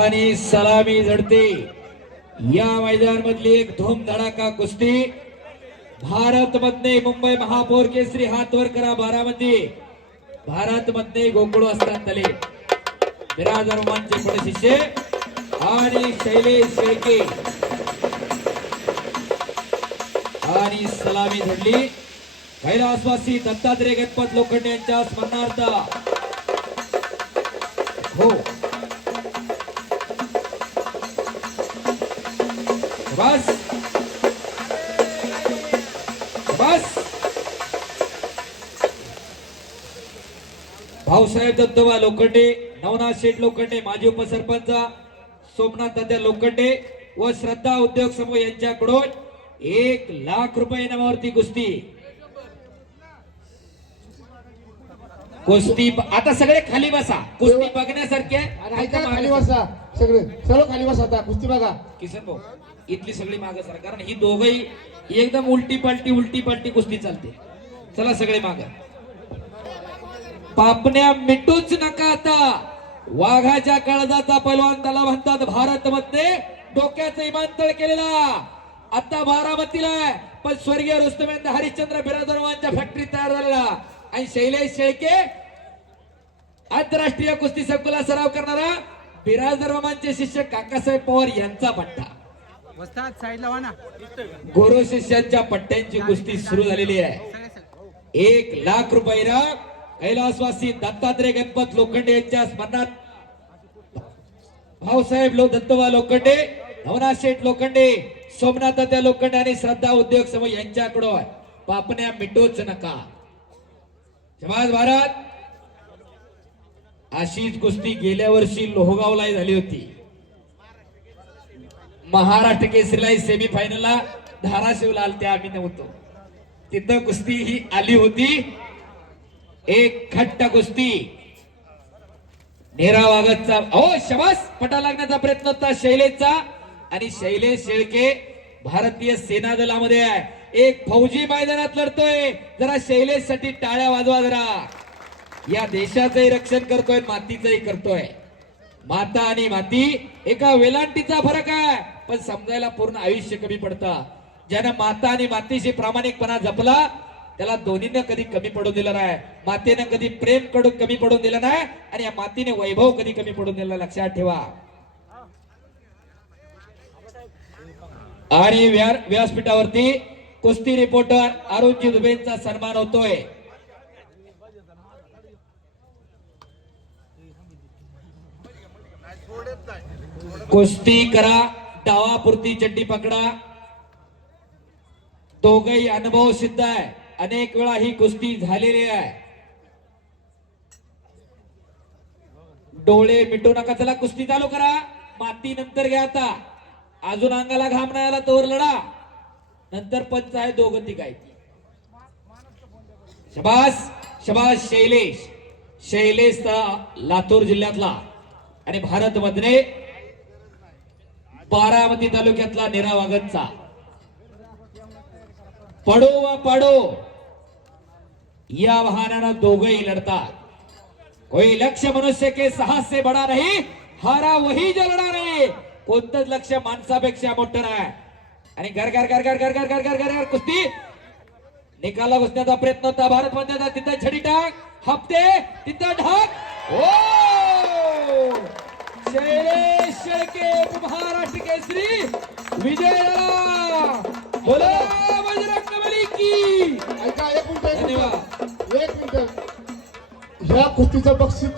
आणि सलामी झडते या मैदान मधली एक धूमधडाका कुस्ती. भारत मधने मुंबई महापौर केसरी हात वर करा बारामती. भारत मधने गोकुळ असतात तले बिराज रोमांचे पुढे शिष्य आणि शैलेश शेळके. आणि सलामी झडली कैलासवासी दत्तात्रय गणपत लोखंडे यांच्या स्मरणार्थ. हो. बस। बस। भाऊसाहेब दत्तोबा लोखंडे नवनाथ शेठ लोखंडे माजी उपसरपंच सोमनाथ दादा लोखंडे व श्रद्धा उद्योग समूह यांच्याकडून एक लाख रुपये नावावरती कुस्ती. कुस्ती आता सगळे खाली बसा. कुस्ती बघण्यासारखे खाली बसा. सगळे सर्व खाली बस आता कुस्ती बघा. किसन भाऊ इथली सगळी माग सर कारण ही दोघही एकदम उलटी पलटी उलटी पलटी कुस्ती चालते. चला सगळे माग. पापण्या मिटूच नका आता. वाघाच्या काळजाचा पैलवान त्याला म्हणतात भारत मध्ये डोक्याचा इमानतळ केलेला आता बारामतीला पण स्वर्गीय रुस्तमेंद हरिश्चंद्र बिरादरवांच्या फॅक्टरी तयार झालेला आणि शैलेश शेळके आंतरराष्ट्रीय कुस्ती संकुला सराव करणारा बिराजदार मामांचे शिष्य काकासाहेब पवार यांचा पट्टा. गुरु शिष्यांच्या पट्ट्यांची कुस्ती सुरू झालेली आहे. एक लाख रुपयाला कैलासवासी दत्तात्रय गणपत लोखंडे यांच्या स्मरणात. भाऊसाहेब लो दत्तवा लोखंडे नवनाथ शेठ लोखंडे सोमनाथ तात्या लोखंडे आणि श्रद्धा उद्योग समूह यांच्याकडून. पापण्या मिटोच नका. समाज भारत. अशीच कुस्ती गेल्या वर्षी लोहगावला झाली होती. महाराष्ट्र केसरीला सेमी फायनलला धाराशिवला आलते आम्ही नव्हतो. तिथं कुस्ती ही आली होती. एक खट्ट कुस्ती. नेरा वागतचा हो शबास! पटा लागण्याचा प्रयत्न होता शैलेशचा. आणि शैलेश शेळके भारतीय सेना दलामध्ये आहे. एक फौजी मैदानात लढतोय. जरा शैलेशसाठी टाळ्या वाजवा जरा. या देशाचंही रक्षण करतोय मातीचंही करतोय. माता आणि माती एका वेलांटीचा फरक आहे. पण समजायला पूर्ण आयुष्य कमी पडतं. ज्यानं माता आणि मातीशी प्रामाणिकपणा जपला त्याला दोन्हीनं कधी कमी पडून दिलं नाही. मातेनं कधी प्रेमकडून कमी पडून दिलं नाही आणि या मातीने वैभव कधी कमी पडून दिला लक्षात ठेवा. आणि व्या- व्यासपीठावरती कुस्ती रिपोर्टर अरुणजी दुबेंचा सन्मान होतोय. कुस्ती करा डावापुरती चड्डी पकडा. दोघही अनुभव सिद्ध आहे. अनेक वेळा ही कुस्ती झालेली आहे. डोळे मिटू नका चला कुस्ती चालू करा. माती नंतर घ्या आता. अजून अंगाला घाम नाही आला तोवर लढा. नंतर पंच आहे दोघं ती काय शबास शबास शैलेश. शैलेश लातूर जिल्ह्यातला. आणि भारत मधले बारामती तालुक्यातला नेरा वागतचा पडो व पाडो या वाहनानं दोघही लढतात कोई लक्ष्य मनुष्य के साहस से बडा नाही हारा वही जलणार लढा नाही कोणतंच लक्ष माणसापेक्षा मोठं नाही आणि घर घर घर घर घर घर घर घर घर घर कुस्ती निकाला घुसण्याचा प्रयत्न होता भारत मध्ये तिथं छडी टाक हप्ते तिथं ढाक ओ केसरी विजय. बोला बजरंग बली की. ऐका एक मिनिट एक धन्यवाद. मिनिट एक मिनिट. ह्या कुस्तीचं बक्षीस